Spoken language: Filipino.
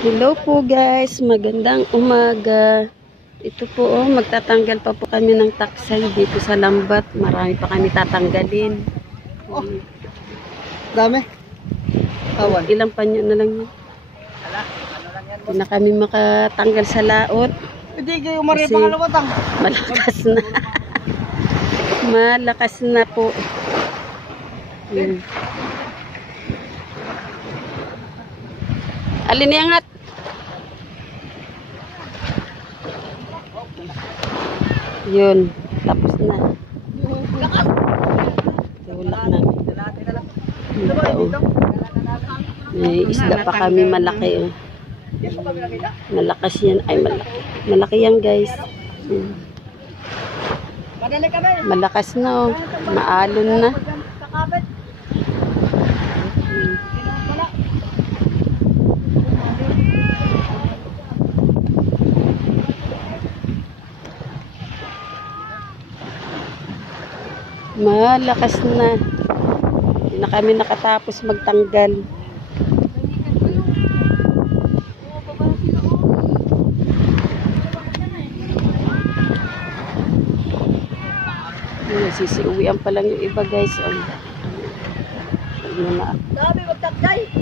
Hello po guys, magandang umaga. Ito po magtatanggal pa po kami ng taksay dito sa lambat. Marami pa kami tatanggalin. Dami. Kawan. Ilang panyo na lang yun. Hindi na kami makatanggal sa laot. Hindi kayo umari Kasi pangalawa tang. malakas na. Malakas na po. Yun. Alin iangat? Yun, tapos na. Tulak na. May isda pa kami malaki. Malakas yan. Ay, malaki. Malaki yan guys. Malakas na maalon na. Malakas na. Hindi na kami nakatapos magtanggal. Sisiuwian pa lang yung iba guys. Dami magtakday.